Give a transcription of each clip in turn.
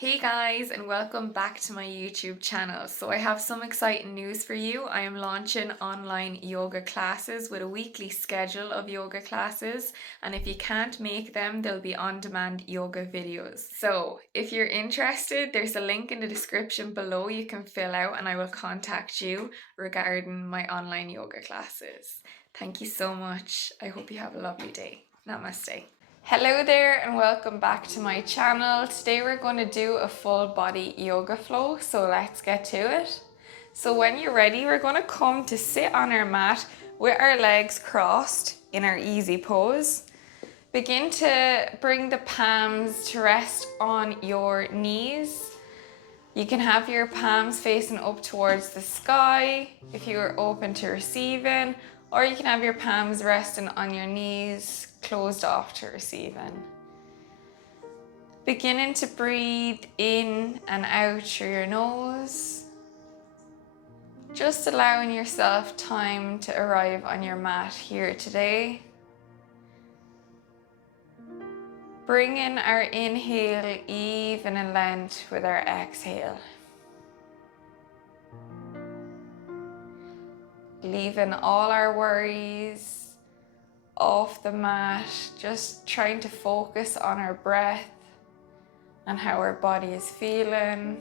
Hey guys, and welcome back to my YouTube channel. So I have some exciting news for you. I am launching online yoga classes with a weekly schedule of yoga classes, and if you can't make them, there'll be on-demand yoga videos. So if you're interested, there's a link in the description below you can fill out, and I will contact you regarding my online yoga classes. Thank you so much. I hope you have a lovely day. Namaste. Hello there and welcome back to my channel. Today we're going to do a full body yoga flow, so let's get to it. So when you're ready, we're going to come to sit on our mat with our legs crossed in our easy pose. Begin to bring the palms to rest on your knees. You can have your palms facing up towards the sky if you are open to receiving, or you can have your palms resting on your knees, closed off to receiving. Beginning to breathe in and out through your nose. Just allowing yourself time to arrive on your mat here today. Bringing our inhale even in length with our exhale. Leaving all our worries off the mat, just trying to focus on our breath and how our body is feeling.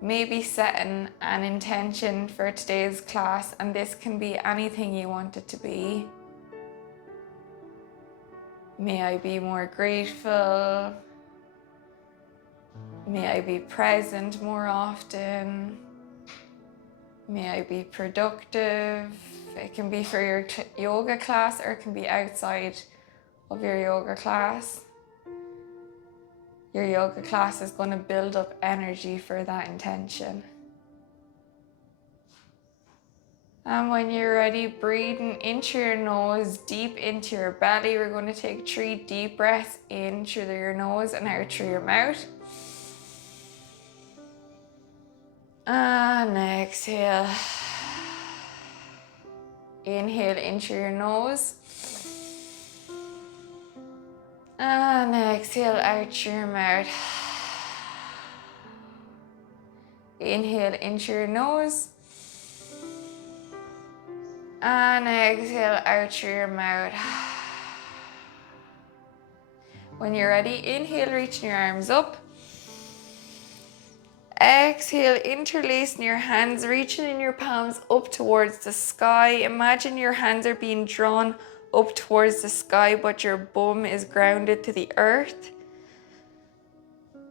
Maybe setting an intention for today's class, and this can be anything you want it to be. May I be more grateful? May I be present more often? May I be productive? It can be for your yoga class or it can be outside of your yoga class. Your yoga class is going to build up energy for that intention. And when you're ready, breathing into your nose, deep into your belly. We're going to take 3 deep breaths in through your nose and out through your mouth. And exhale. Inhale into your nose. And exhale out through your mouth. Inhale into your nose. And exhale out through your mouth. When you're ready, inhale, reaching your arms up. Exhale, interlacing your hands, reaching in your palms up towards the sky. Imagine your hands are being drawn up towards the sky, but your bum is grounded to the earth.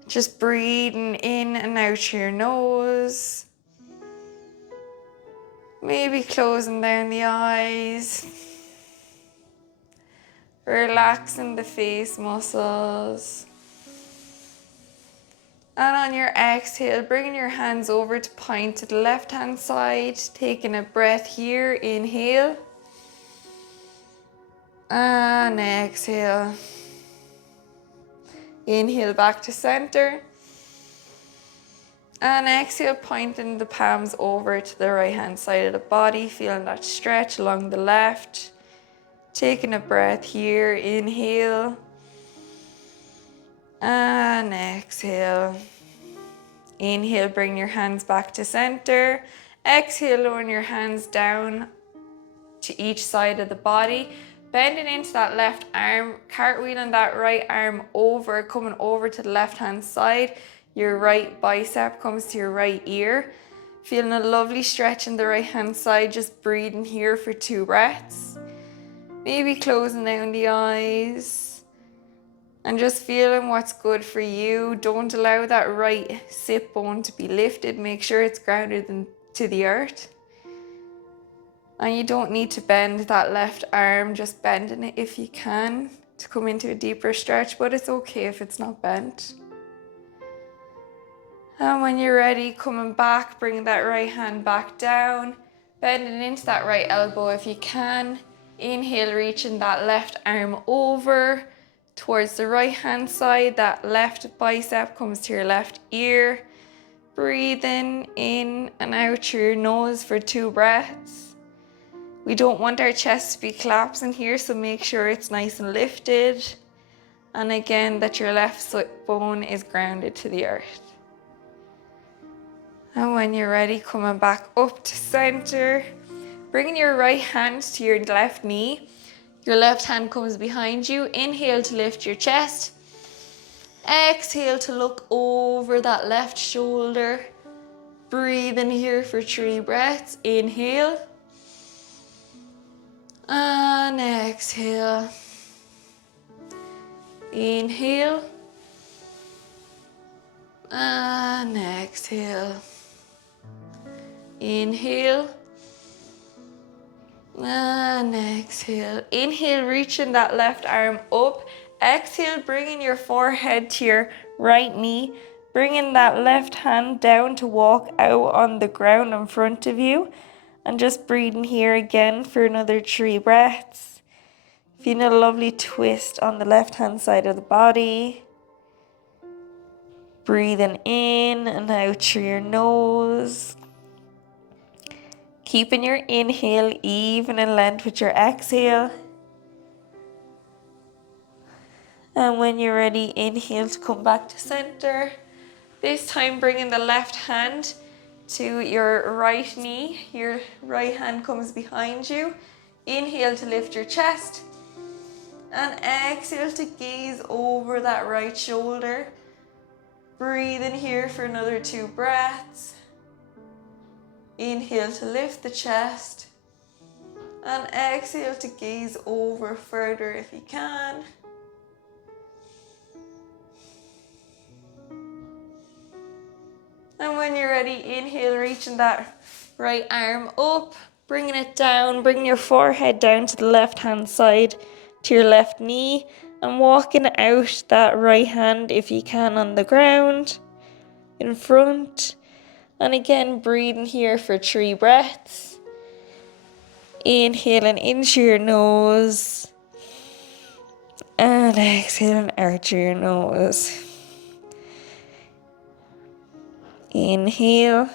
Just breathing in and out through your nose. Maybe closing down the eyes. Relaxing the face muscles. And on your exhale, bringing your hands over to point to the left hand side, taking a breath here, inhale. And exhale. Inhale back to center. And exhale, pointing the palms over to the right hand side of the body, feeling that stretch along the left. Taking a breath here, inhale. And exhale. Inhale, bring your hands back to center. Exhale, lowering your hands down to each side of the body. Bending into that left arm, cartwheeling that right arm over, coming over to the left hand side. Your right bicep comes to your right ear. Feeling a lovely stretch in the right hand side, just breathing here for 2 breaths. Maybe closing down the eyes. And just feeling what's good for you. Don't allow that right sit bone to be lifted. Make sure it's grounded to the earth. And you don't need to bend that left arm, just bending it if you can to come into a deeper stretch, but it's okay if it's not bent. And when you're ready, coming back, bring that right hand back down, bending into that right elbow if you can. Inhale, reaching that left arm over towards the right hand side. That left bicep comes to your left ear. Breathing in and out through your nose for 2 breaths. We don't want our chest to be collapsing here, so make sure it's nice and lifted. And again, that your left bone is grounded to the earth. And when you're ready, coming back up to center, bringing your right hand to your left knee. Your left hand comes behind you. Inhale to lift your chest. Exhale to look over that left shoulder. Breathe in here for 3 breaths. Inhale. And exhale. Inhale. And exhale. Inhale. And exhale. Inhale, reaching that left arm up. Exhale, bringing your forehead to your right knee. Bringing that left hand down to walk out on the ground in front of you. And just breathing here again for another 3 breaths. Feeling a lovely twist on the left hand side of the body. Breathing in and out through your nose. Keeping your inhale even in length with your exhale. And when you're ready, inhale to come back to center. This time bringing the left hand to your right knee. Your right hand comes behind you. Inhale to lift your chest. And exhale to gaze over that right shoulder. Breathe in here for another 2 breaths. Inhale to lift the chest. And exhale to gaze over further if you can. And when you're ready, inhale, reaching that right arm up, bringing it down, bringing your forehead down to the left-hand side, to your left knee, and walking out that right hand, if you can, on the ground, in front. And again, breathing here for 3 breaths. Inhaling in through your nose, and exhaling out through your nose. Inhale.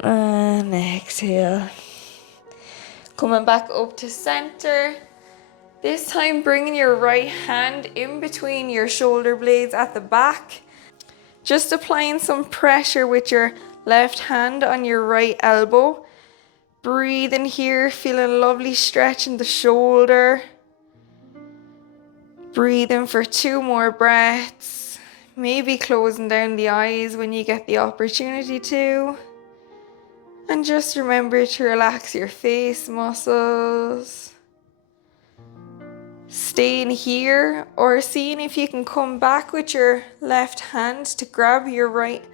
And exhale. Coming back up to center. This time bringing your right hand in between your shoulder blades at the back. Just applying some pressure with your left hand on your right elbow. Breathe in here, feeling a lovely stretch in the shoulder. Breathe in for 2 more breaths. Maybe closing down the eyes when you get the opportunity to. And just remember to relax your face muscles. Staying here, or seeing if you can come back with your left hand to grab your right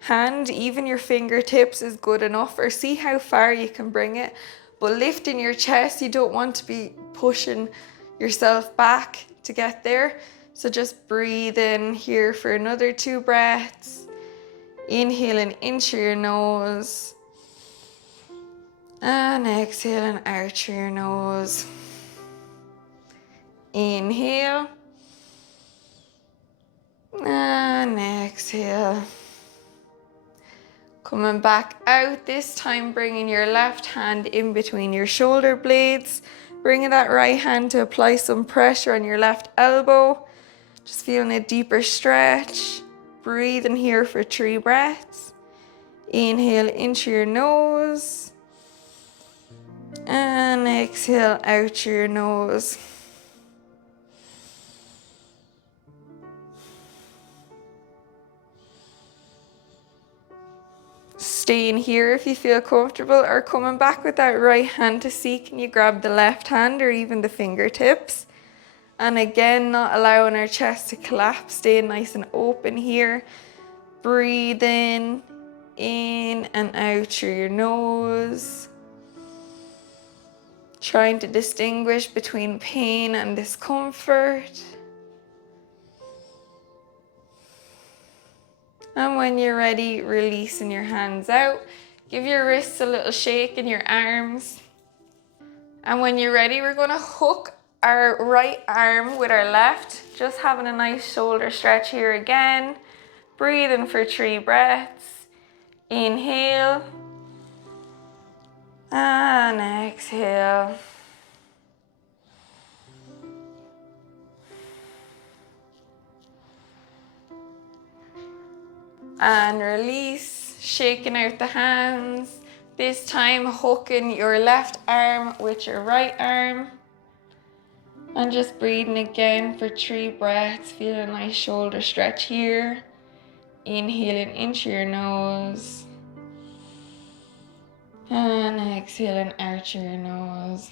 hand. Even your fingertips is good enough, or see how far you can bring it. But lifting your chest, you don't want to be pushing yourself back to get there. So just breathe in here for another 2 breaths. Inhaling in through your nose. And exhaling out through your nose. Inhale. And exhale. Coming back out, this time bringing your left hand in between your shoulder blades. Bringing that right hand to apply some pressure on your left elbow. Just feeling a deeper stretch. Breathe in here for 3 breaths. Inhale in through your nose. And exhale out through your nose. Staying here if you feel comfortable, or coming back with that right hand to see can you grab the left hand or even the fingertips. And again, not allowing our chest to collapse, staying nice and open here. Breathe in and out through your nose. Trying to distinguish between pain and discomfort. And when you're ready, releasing your hands out. Give your wrists a little shake in your arms. And when you're ready, we're going to hook our right arm with our left. Just having a nice shoulder stretch here again. Breathe in for 3 breaths. Inhale. And exhale. And release, shaking out the hands. This time hooking your left arm with your right arm. And just breathing again for 3 breaths. Feel a nice shoulder stretch here. Inhaling into your nose. And exhaling out through your nose.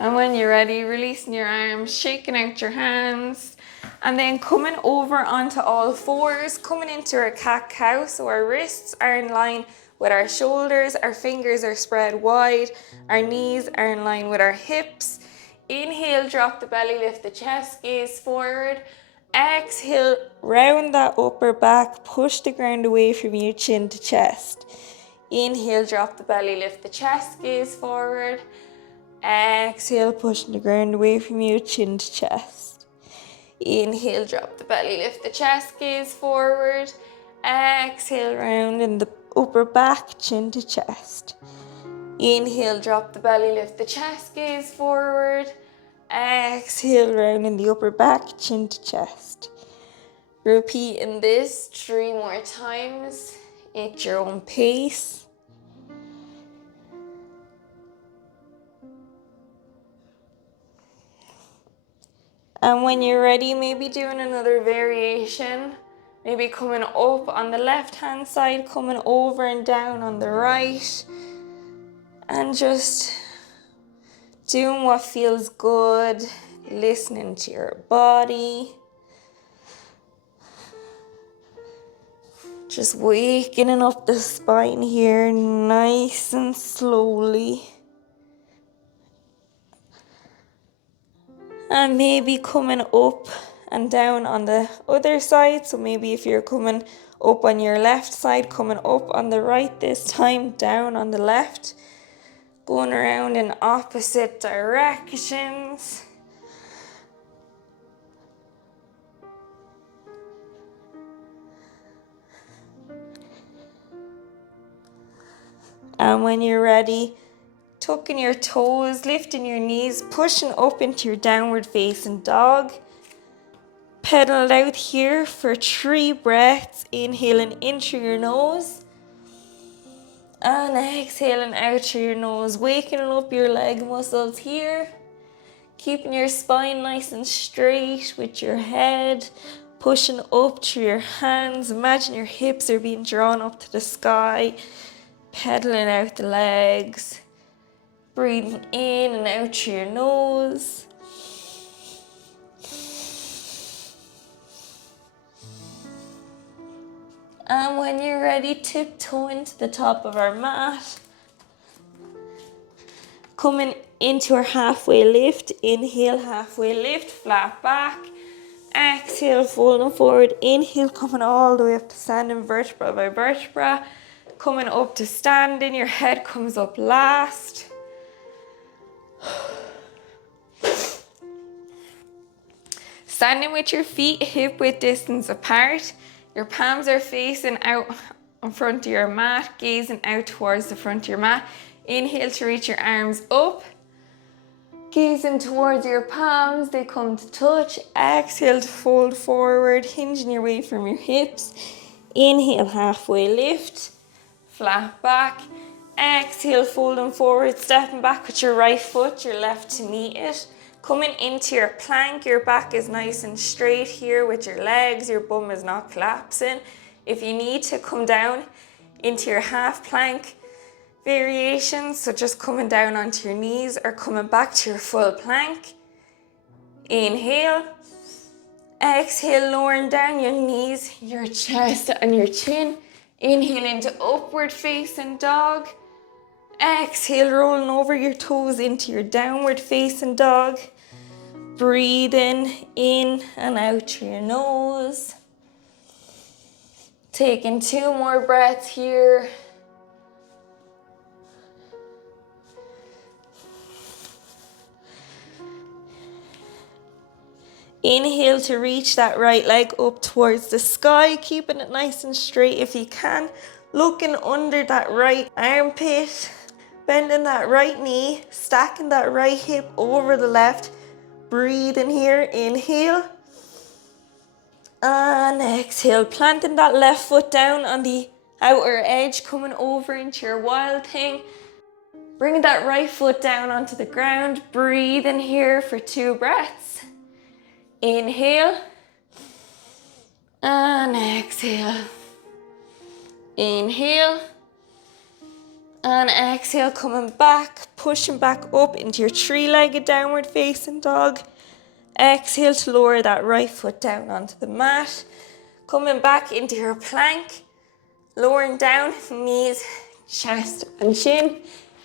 And when you're ready, releasing your arms, shaking out your hands, and then coming over onto all fours, coming into our cat-cow. So our wrists are in line with our shoulders, our fingers are spread wide, our knees are in line with our hips. Inhale, drop the belly, lift the chest, gaze forward. Exhale, round that upper back, push the ground away from you, chin to chest. Inhale, drop the belly, lift the chest, gaze forward. Exhale, pushing the ground away from you, chin to chest. Inhale, drop the belly, lift the chest, gaze forward. Exhale, round in the upper back, chin to chest. Inhale, drop the belly, lift the chest, gaze forward. Exhale, round in the upper back, chin to chest. Repeating this 3 more times at your own pace. And when you're ready, maybe doing another variation. Maybe coming up on the left hand side, coming over and down on the right. And just doing what feels good, listening to your body. Just wakening up the spine here nice and slowly. And maybe coming up and down on the other side. So maybe if you're coming up on your left side, coming up on the right this time, down on the left. Going around in opposite directions. And when you're ready, tucking your toes, lifting your knees, pushing up into your downward facing dog. Pedal out here for 3 breaths, inhaling in through your nose. And exhaling out through your nose, waking up your leg muscles here. Keeping your spine nice and straight with your head. Pushing up through your hands. Imagine your hips are being drawn up to the sky. Pedaling out the legs. Breathing in and out through your nose. And when you're ready, tiptoe into the top of our mat. Coming into our halfway lift. Inhale, halfway lift, flat back. Exhale, folding forward. Inhale, coming all the way up to standing vertebra by vertebra. Coming up to standing, your head comes up last. Standing with your feet hip width distance apart. Your palms are facing out in front of your mat, gazing out towards the front of your mat. Inhale to reach your arms up. Gazing towards your palms, they come to touch. Exhale to fold forward, hinging your weight from your hips. Inhale, halfway lift, flat back. Exhale, folding forward, stepping back with your right foot, your left to meet it. Coming into your plank, your back is nice and straight here with your legs, your bum is not collapsing. If you need to come down into your half plank variations, so just coming down onto your knees or coming back to your full plank. Inhale. Exhale, lowering down your knees, your chest and your chin. Inhale into upward facing dog. Exhale, rolling over your toes into your downward facing dog. Breathing in and out through your nose. Taking 2 more breaths here. Inhale to reach that right leg up towards the sky, keeping it nice and straight if you can. Looking under that right armpit. Bending that right knee, stacking that right hip over the left. Breathe in here, inhale. And exhale, planting that left foot down on the outer edge, coming over into your wild thing. Bringing that right foot down onto the ground. Breathe in here for 2 breaths. Inhale. And exhale. Inhale. And exhale, coming back, pushing back up into your 3-legged downward facing dog. Exhale to lower that right foot down onto the mat. Coming back into your plank. Lowering down, knees, chest and chin.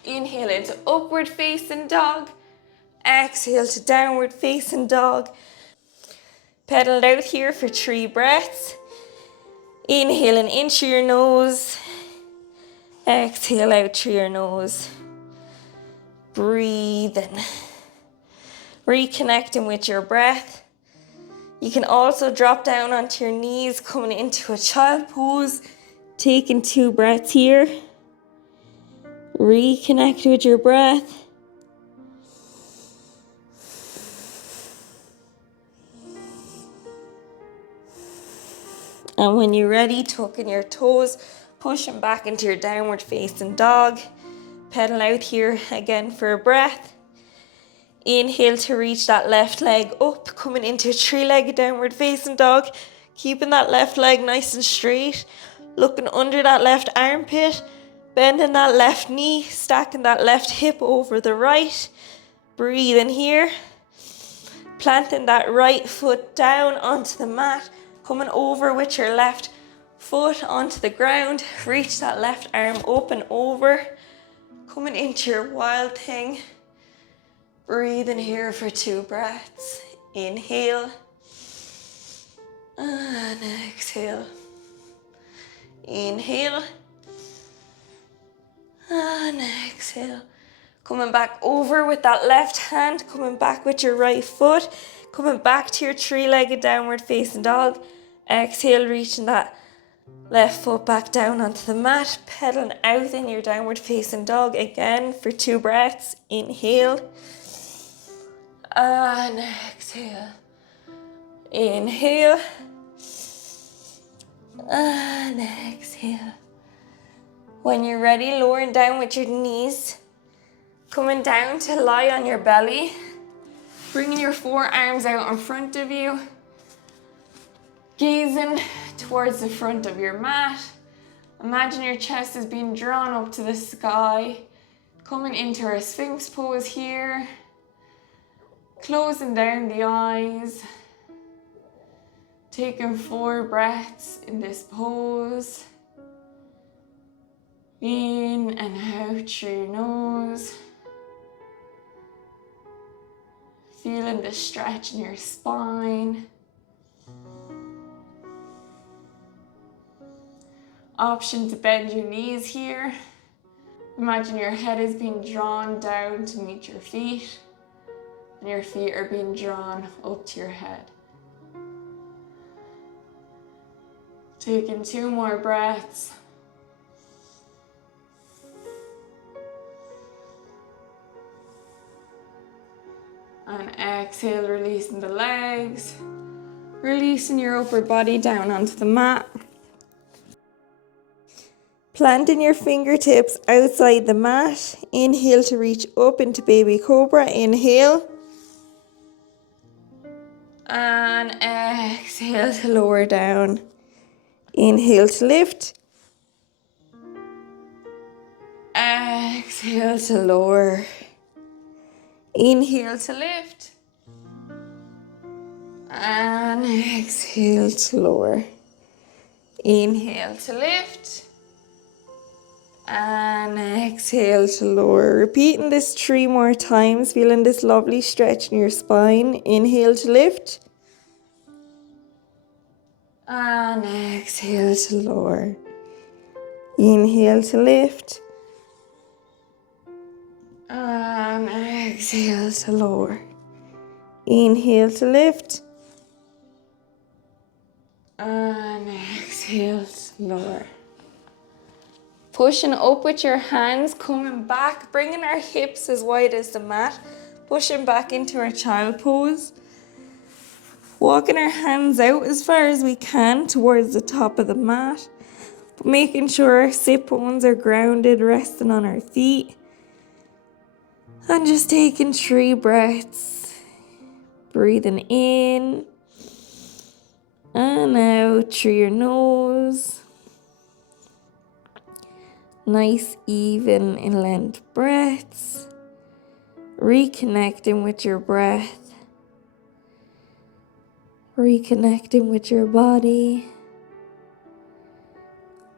Inhale into upward facing dog. Exhale to downward facing dog. Pedal out here for 3 breaths. Inhaling in through your nose. Exhale out through your nose. Breathing. Reconnecting with your breath. You can also drop down onto your knees, coming into a child pose. Taking 2 breaths here. Reconnect with your breath. And when you're ready, tucking your toes, pushing back into your downward facing dog. Pedal out here again for a breath. Inhale to reach that left leg up, coming into a 3-legged downward facing dog. Keeping that left leg nice and straight. Looking under that left armpit. Bending that left knee, stacking that left hip over the right. Breathe in here. Planting that right foot down onto the mat. Coming over with your left foot onto the ground. Reach that left arm up and over. Coming into your wild thing. Breathe in here for 2 breaths. Inhale. And exhale. Inhale. And exhale. Coming back over with that left hand. Coming back with your right foot. Coming back to your 3-legged downward facing dog. Exhale, reaching that left foot back down onto the mat. Pedaling out in your downward facing dog again for 2 breaths. Inhale. And exhale. Inhale. And exhale. When you're ready, lowering down with your knees. Coming down to lie on your belly. Bringing your forearms out in front of you. Gazing towards the front of your mat. Imagine your chest is being drawn up to the sky. Coming into our Sphinx pose here. Closing down the eyes. Taking 4 breaths in this pose. In and out through your nose. Feeling the stretch in your spine. Option to bend your knees here. Imagine your head is being drawn down to meet your feet. And your feet are being drawn up to your head. Taking 2 more breaths. And exhale, releasing the legs. Releasing your upper body down onto the mat. Planting your fingertips outside the mat. Inhale to reach up into baby cobra. Inhale. And exhale to lower down. Inhale to lift. Exhale to lower. Inhale to lift. And exhale to lower. Inhale to lift. And exhale to lower. Repeating this 3 more times, feeling this lovely stretch in your spine. Inhale to lift. And exhale to lower. Inhale to lift. And exhale to lower. Inhale to lift. And exhale to lower. Pushing up with your hands, coming back, bringing our hips as wide as the mat, pushing back into our child pose. Walking our hands out as far as we can towards the top of the mat, but making sure our sit bones are grounded, resting on our feet. And just taking 3 breaths. Breathing in and out through your nose. Nice, even in length breaths. Reconnecting with your breath. Reconnecting with your body.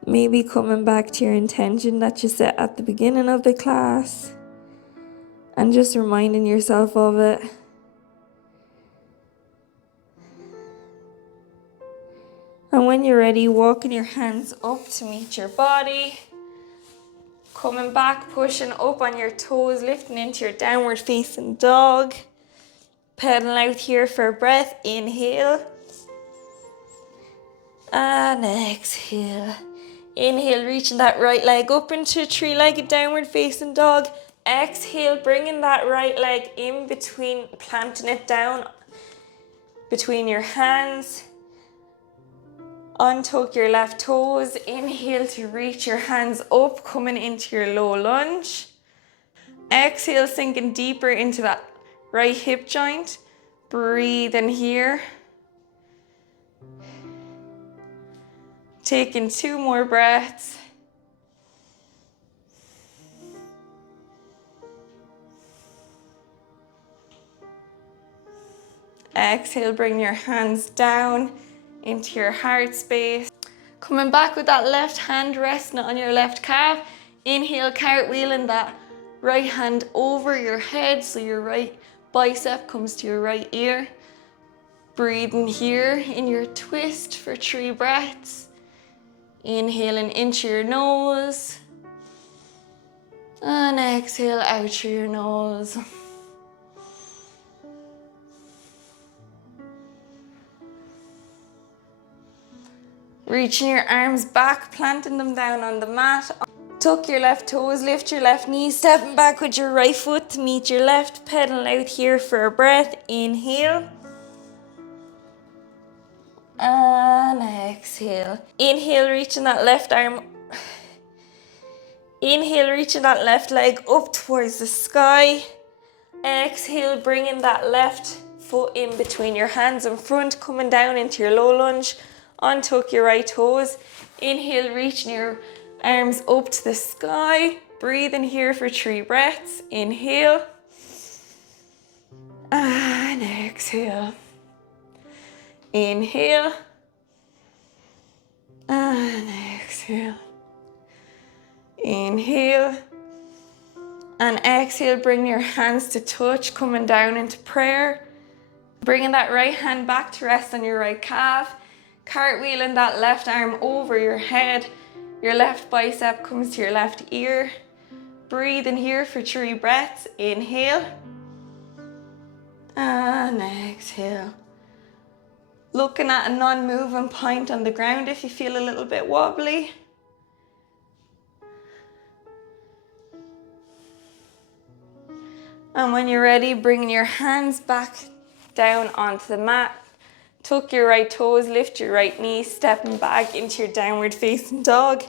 Maybe coming back to your intention that you set at the beginning of the class. And just reminding yourself of it. And when you're ready, walking your hands up to meet your body. Coming back, pushing up on your toes, lifting into your downward facing dog. Pedaling out here for a breath. Inhale. And exhale. Inhale, reaching that right leg up into a 3-legged downward facing dog. Exhale, bringing that right leg in between, planting it down between your hands. Untuck your left toes. Inhale to reach your hands up, coming into your low lunge. Exhale, sinking deeper into that right hip joint. Breathe in here. Taking 2 more breaths. Exhale, bring your hands down into your heart space. Coming back with that left hand resting on your left calf. Inhale, cartwheeling that right hand over your head so your right bicep comes to your right ear. Breathing here in your twist for 3 breaths. Inhaling into your nose. And exhale out through your nose. Reaching your arms back, planting them down on the mat. Tuck your left toes, lift your left knee, stepping back with your right foot to meet your left. Pedaling out here for a breath. Inhale. And exhale. Inhale, reaching that left arm. Inhale, reaching that left leg up towards the sky. Exhale, bringing that left foot in between your hands in front, coming down into your low lunge. Untuck your right toes. Inhale, reaching your arms up to the sky. Breathe in here for 3 breaths. Inhale. And exhale. Inhale. And exhale. Inhale. And exhale, bring your hands to touch, coming down into prayer. Bringing that right hand back to rest on your right calf. Cartwheeling that left arm over your head. Your left bicep comes to your left ear. Breathe in here for 3 breaths. Inhale. And exhale. Looking at a non-moving point on the ground if you feel a little bit wobbly. And when you're ready, bringing your hands back down onto the mat. Tuck your right toes, lift your right knee, stepping back into your downward facing dog.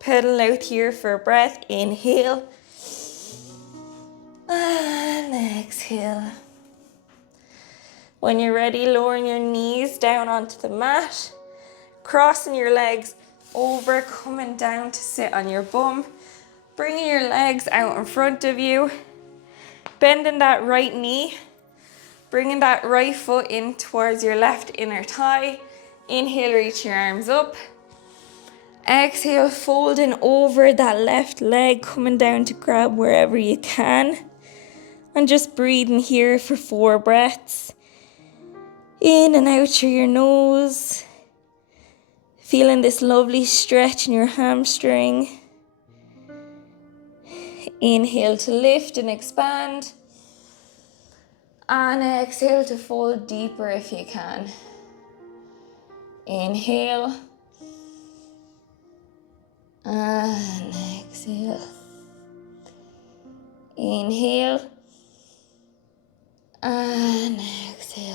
Pedal out here for a breath. Inhale. And exhale. When you're ready, lowering your knees down onto the mat. Crossing your legs over, coming down to sit on your bum. Bringing your legs out in front of you. Bending that right knee. Bringing that right foot in towards your left inner thigh. Inhale, reach your arms up. Exhale, folding over that left leg, coming down to grab wherever you can. And just breathing here for 4 breaths. In and out through your nose. Feeling this lovely stretch in your hamstring. Inhale to lift and expand. And exhale to fold deeper if you can. Inhale. And exhale. Inhale. And exhale.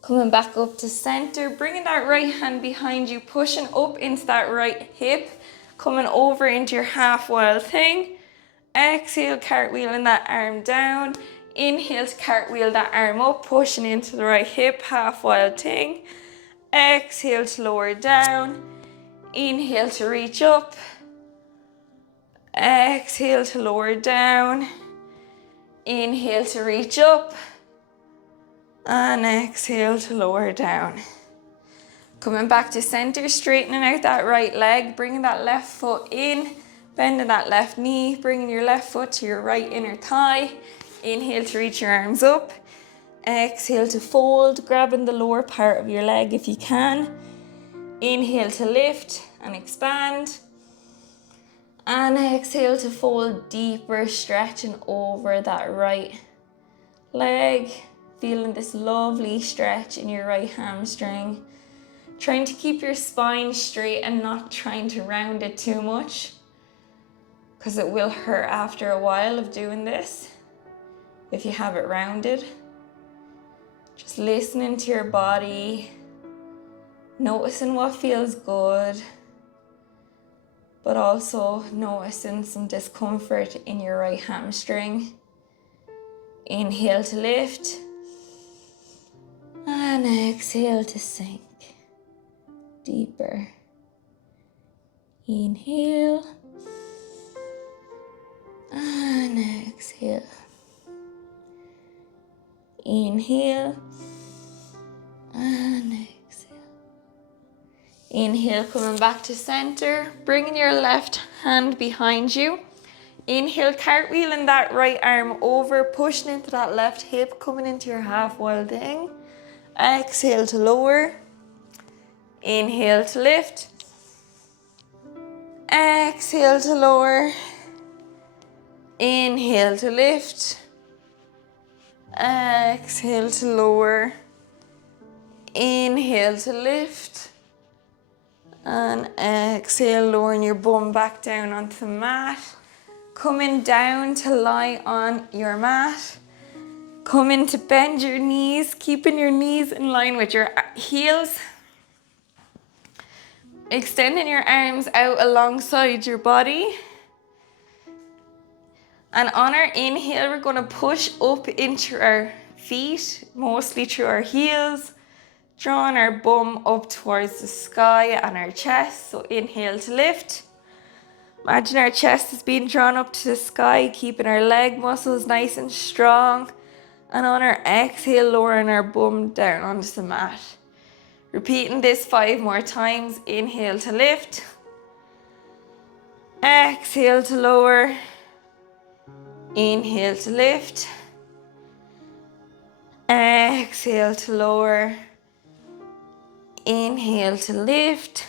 Coming back up to center, bringing that right hand behind you, pushing up into that right hip, coming over into your half wild thing. Exhale, cartwheeling that arm down. Inhale to cartwheel that arm up, pushing into the right hip, half wild thing. Exhale to lower down. Inhale to reach up. Exhale to lower down. Inhale to reach up. And exhale to lower down. Coming back to center, straightening out that right leg, bringing that left foot in, bending that left knee, bringing your left foot to your right inner thigh. Inhale to reach your arms up. Exhale to fold, grabbing the lower part of your leg if you can. Inhale to lift and expand. And exhale to fold deeper, stretching over that right leg. Feeling this lovely stretch in your right hamstring. Trying to keep your spine straight and not trying to round it too much, because it will hurt after a while of doing this if you have it rounded. Just listening to your body, noticing what feels good, but also noticing some discomfort in your right hamstring. Inhale to lift and exhale to sink deeper. Inhale and exhale. Inhale and exhale. Inhale, coming back to center, bringing your left hand behind you. Inhale, cartwheeling that right arm over, pushing into that left hip, coming into your half wild thing. Exhale to lower. Inhale to lift. Exhale to lower. Inhale to lift. Exhale to lower. Inhale to lift. And exhale, lowering your bum back down onto the mat. Coming down to lie on your mat. Coming to bend your knees, keeping your knees in line with your heels. Extending your arms out alongside your body. And on our inhale, we're going to push up into our feet, mostly through our heels, drawing our bum up towards the sky and our chest. So inhale to lift. Imagine our chest is being drawn up to the sky, keeping our leg muscles nice and strong. And on our exhale, lowering our bum down onto the mat. Repeating this 5 more times. Inhale to lift. Exhale to lower. Inhale to lift. Exhale to lower. Inhale to lift.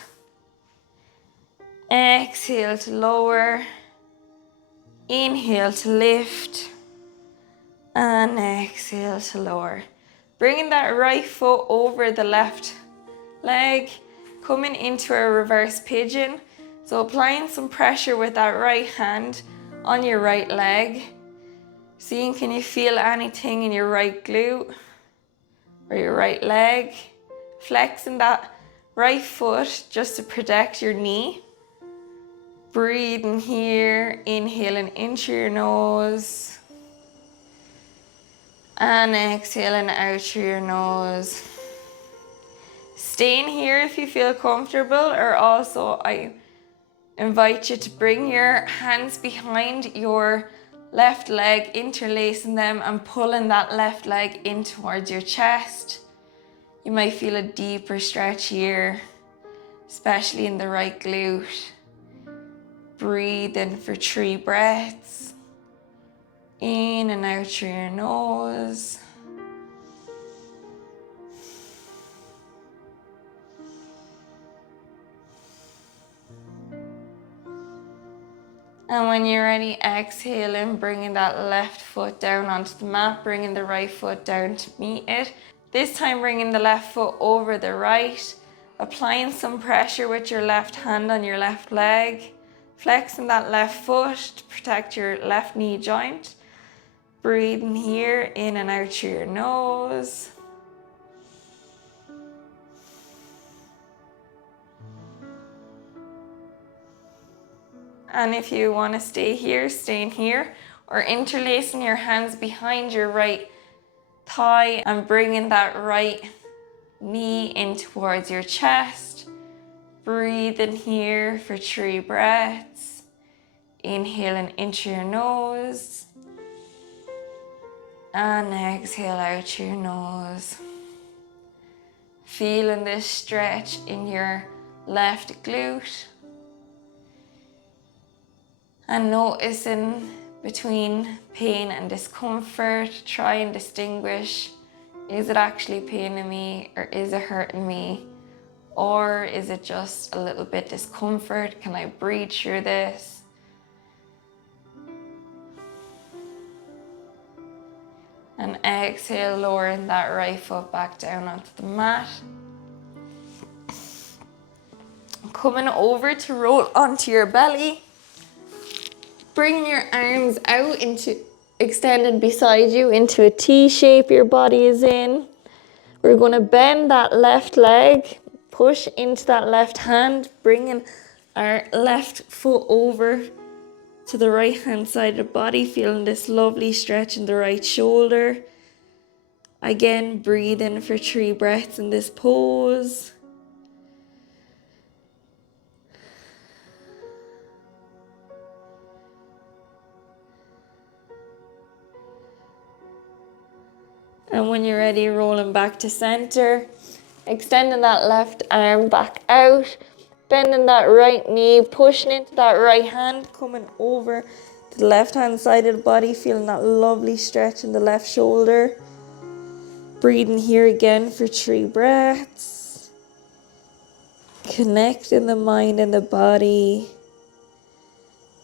Exhale to lower. Inhale to lift. And exhale to lower. Bringing that right foot over the left leg, coming into a reverse pigeon. So applying some pressure with that right hand on your right leg. Seeing, can you feel anything in your right glute or your right leg? Flexing that right foot just to protect your knee. Breathing here, inhaling in through your nose. And exhaling out through your nose. Staying here if you feel comfortable, or also I invite you to bring your hands behind your left leg, interlacing them and pulling that left leg in towards your chest. You might feel a deeper stretch here, especially in the right glute. Breathe in for 3 breaths. In and out through your nose. And when you're ready, exhaling, bringing that left foot down onto the mat, bringing the right foot down to meet it. This time bringing the left foot over the right Applying some pressure with your left hand on your left leg, flexing that left foot to protect your left knee joint. Breathing here, in and out through your nose. And if you want to stay here, staying here, or interlacing your hands behind your right thigh and bringing that right knee in towards your chest. Breathing here for 3 breaths. Inhaling into your nose. And exhale out through your nose. Feeling this stretch in your left glute. And noticing between pain and discomfort, try and distinguish, is it actually paining me or is it hurting me? Or is it just a little bit discomfort? Can I breathe through this? And exhale, lowering that right foot back down onto the mat. Coming over to roll onto your belly. Bring your arms out into extended beside you into a T shape your body is in. We're going to bend that left leg, push into that left hand, bringing our left foot over to the right hand side of the body, feeling this lovely stretch in the right shoulder. Again, breathe in for 3 breaths in this pose. And when you're ready, rolling back to center, extending that left arm back out, bending that right knee, pushing into that right hand, coming over to the left hand side of the body, feeling that lovely stretch in the left shoulder. Breathing here again for 3 breaths. Connecting the mind and the body,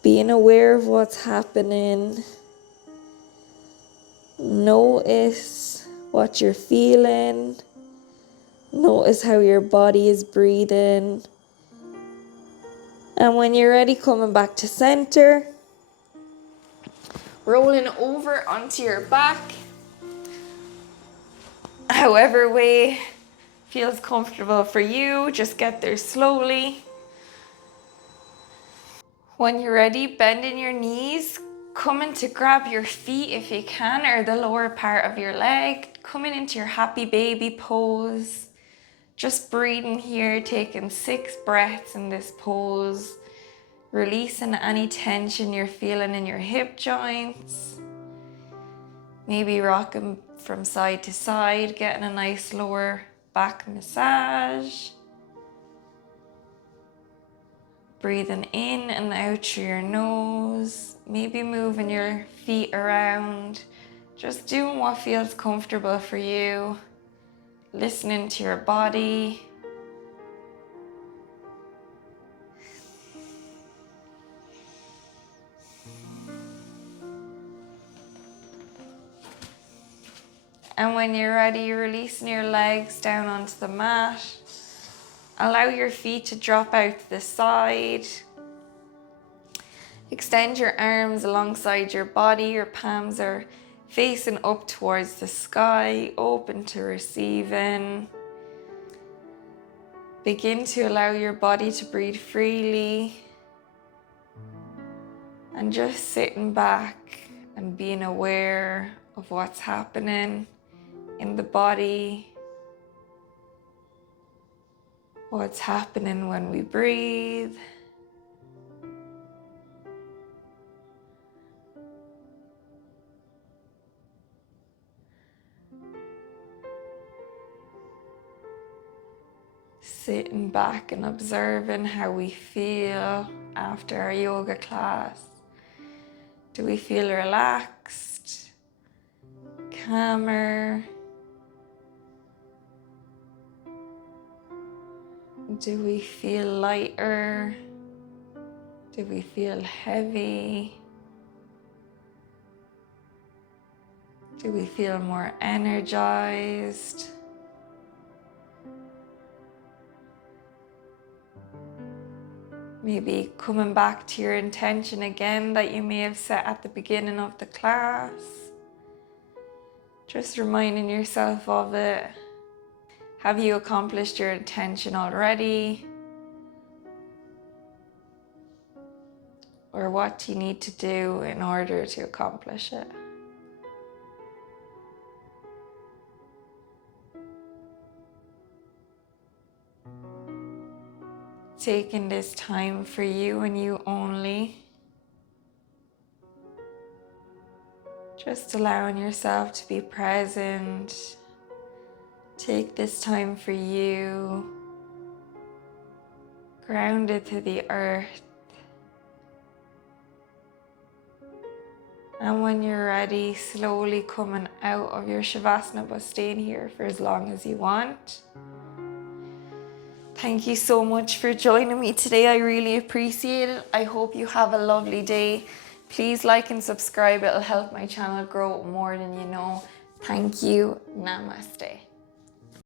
being aware of what's happening. Notice what you're feeling. Notice how your body is breathing. And when you're ready, coming back to center. Rolling over onto your back. However way feels comfortable for you, just get there slowly. When you're ready, bending your knees, coming to grab your feet if you can, or the lower part of your leg, coming into your happy baby pose. Just breathing here, taking 6 breaths in this pose, releasing any tension you're feeling in your hip joints. Maybe rocking from side to side, getting a nice lower back massage. Breathing in and out through your nose, maybe moving your feet around, just doing what feels comfortable for you, listening to your body. And when you're ready, releasing your legs down onto the mat. Allow your feet to drop out to the side. Extend your arms alongside your body. Your palms are facing up towards the sky, open to receiving. Begin to allow your body to breathe freely. And just sitting back and being aware of what's happening in the body. What's happening when we breathe. Sitting back and observing how we feel after our yoga class. Do we feel relaxed, calmer? Do we feel lighter? Do we feel heavy? Do we feel more energized? Maybe coming back to your intention again that you may have set at the beginning of the class. Just reminding yourself of it. Have you accomplished your intention already? Or what do you need to do in order to accomplish it? Taking this time for you and you only. Just allowing yourself to be present. Take this time for you. Grounded to the earth. And when you're ready, slowly coming out of your Shavasana, but staying here for as long as you want. Thank you so much for joining me today. I really appreciate it. I hope you have a lovely day. Please like and subscribe. It'll help my channel grow more than you know. Thank you. Namaste.